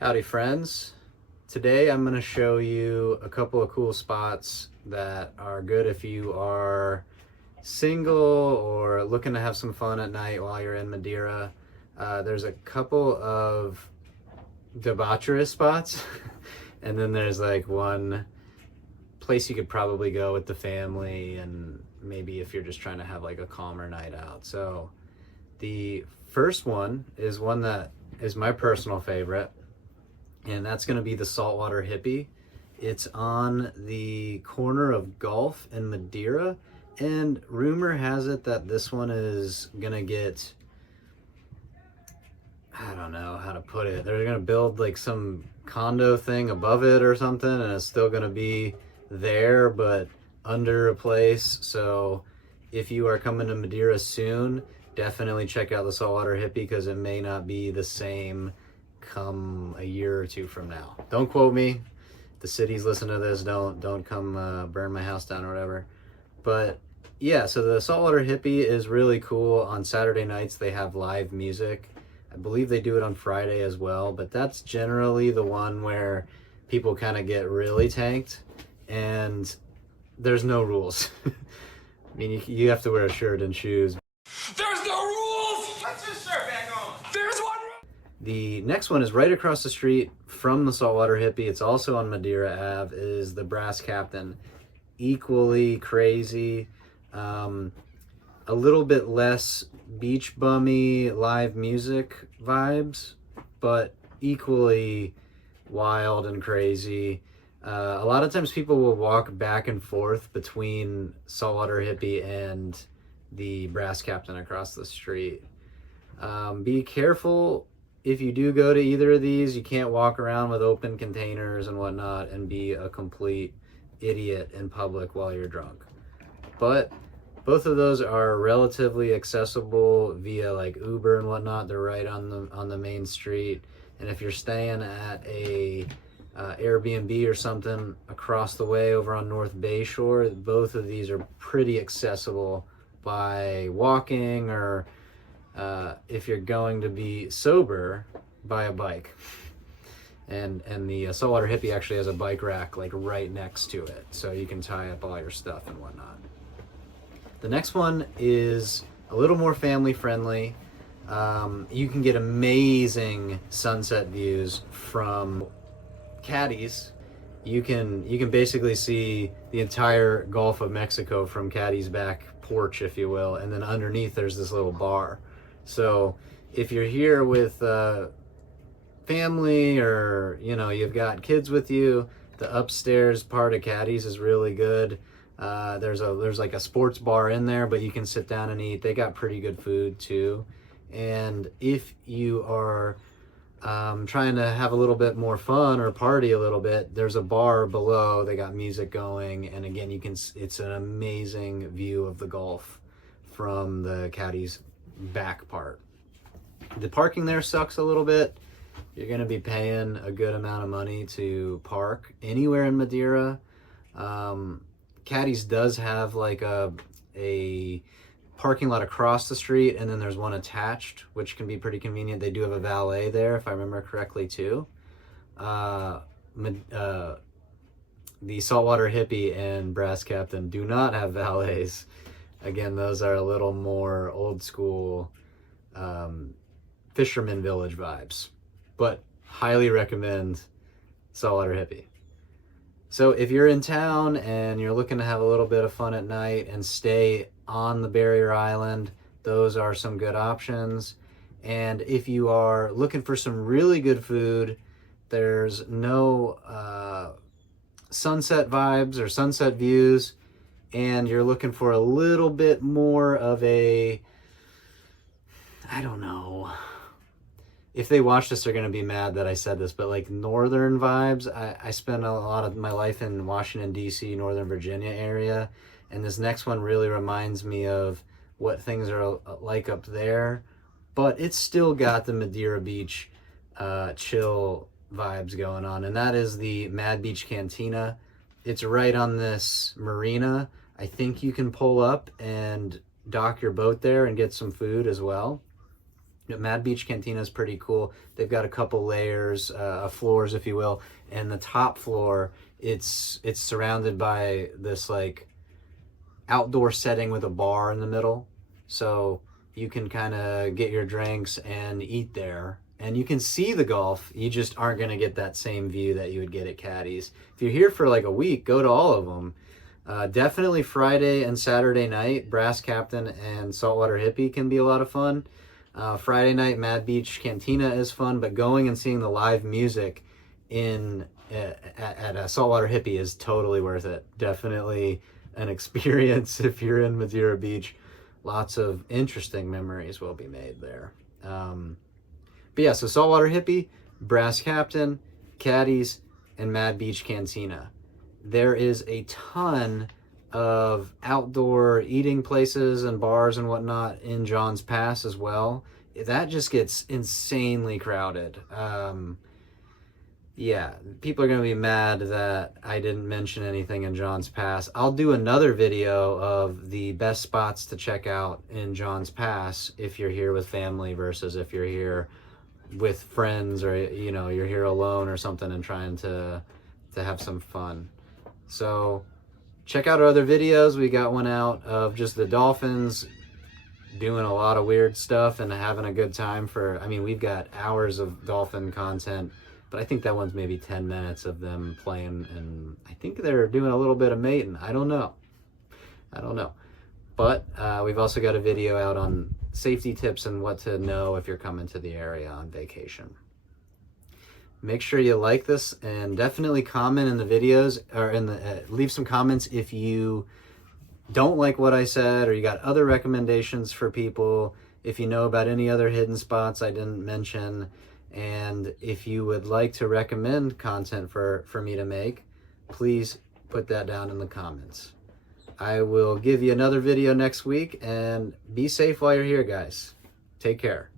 Howdy friends. Today I'm going to show you a couple of cool spots that are good if you are single or looking to have some fun at night while you're in Madeira. There's a couple of debaucherous spots and then there's like one place you could probably go with the family and maybe if you're just trying to have like a calmer night out. So the first one is one that is my personal favorite, and that's going to be the Salt Water Hippy. It's on the corner of Gulf and Madeira, and rumor has it that this one is going to get, I don't know how to put it, they're going to build like some condo thing above it or something, and it's still going to be there but under a place. So if you are coming to Madeira soon, definitely check out the Saltwater Hippy because it may not be the same come a year or two from now. Don't quote me. The cities listen to this. Don't come burn my house down or whatever. But yeah, so the Saltwater Hippy is really cool. On Saturday nights they have live music. I believe they do it on Friday as well, but that's generally the one where people kind of get really tanked and there's no rules. I mean, you have to wear a shirt and shoes. There's no rules! Put your shirt back on. There's one rule! The next one is right across the street from the Saltwater Hippy. It's also on Madeira Ave, is the Brass Captain. Equally crazy. A little bit less beach bummy live music vibes, but equally wild and crazy. A lot of times people will walk back and forth between Saltwater Hippy and the Brass Captain across the street. Be careful if you do go to either of these. You can't walk around with open containers and whatnot and be a complete idiot in public while you're drunk. But both of those are relatively accessible via like Uber and whatnot. They're right on the main street. And if you're staying at a Airbnb or something across the way over on North Bay Shore, both of these are pretty accessible by walking, or if you're going to be sober, by a bike. And the Saltwater Hippy actually has a bike rack like right next to it, so you can tie up all your stuff and whatnot. The next one is a little more family friendly. You can get amazing sunset views from Caddy's. You can basically see the entire Gulf of Mexico from Caddy's back porch, if you will, and then underneath there's this little bar. So if you're here with family, or you've got kids with you, the upstairs part of Caddy's is really good. There's like a sports bar in there, but you can sit down and eat. They got pretty good food too. And if you are trying to have a little bit more fun or party a little bit, there's a bar below. They got music going, and again, it's an amazing view of the Gulf from the Caddy's back part. The parking there sucks a little bit. You're going to be paying a good amount of money to park anywhere in Madeira. Caddy's does have like a parking lot across the street, and then there's one attached, which can be pretty convenient. They do have a valet there, if I remember correctly, too. The Saltwater Hippy and Brass Captain do not have valets. Again, those are a little more old school fisherman village vibes, but highly recommend Saltwater Hippy. So if you're in town and you're looking to have a little bit of fun at night and stay on the barrier island, those are some good options. And if you are looking for some really good food, there's no sunset vibes or sunset views, and you're looking for a little bit more of a, I don't know, if they watch this, they're going to be mad that I said this, but like northern vibes. I spent a lot of my life in Washington, D.C., Northern Virginia area, and this next one really reminds me of what things are like up there, but it's still got the Madeira Beach chill vibes going on, and that is the Beach Cantina. It's right on this marina. I think you can pull up and dock your boat there and get some food as well. Mad Beach Cantina is pretty cool. They've got a couple layers of floors, if you will, and the top floor, it's surrounded by this like outdoor setting with a bar in the middle, so you can kind of get your drinks and eat there, and you can see the golf. You just aren't going to get that same view that you would get at Caddy's. If you're here for like a week, go to all of them. Definitely Friday and Saturday night, Brass Captain and Saltwater Hippy can be a lot of fun. Friday night, Mad Beach Cantina is fun, but going and seeing the live music at Saltwater Hippy is totally worth it. Definitely an experience if you're in Madeira Beach. Lots of interesting memories will be made there. But yeah, so Saltwater Hippy, Brass Captain, Caddy's, and Mad Beach Cantina. There is a ton of outdoor eating places and bars and whatnot in John's Pass as well. That just gets insanely crowded. Yeah, people are going to be mad that I didn't mention anything in John's Pass. I'll do another video of the best spots to check out in John's Pass if you're here with family versus if you're here with friends, or you know, you're here alone or something and trying to have some fun. So check out our other videos. We got one out of just the dolphins doing a lot of weird stuff and having a good time for, I mean, we've got hours of dolphin content, but I think that one's maybe 10 minutes of them playing, and I think they're doing a little bit of mating. I don't know. But we've also got a video out on safety tips and what to know if you're coming to the area on vacation. Make sure you like this and definitely comment in the videos, or in the leave some comments if you don't like what I said, or you got other recommendations for people, if you know about any other hidden spots I didn't mention, and if you would like to recommend content for me to make, please put that down in the comments. I will give you another video next week, and be safe while you're here, guys. Take care.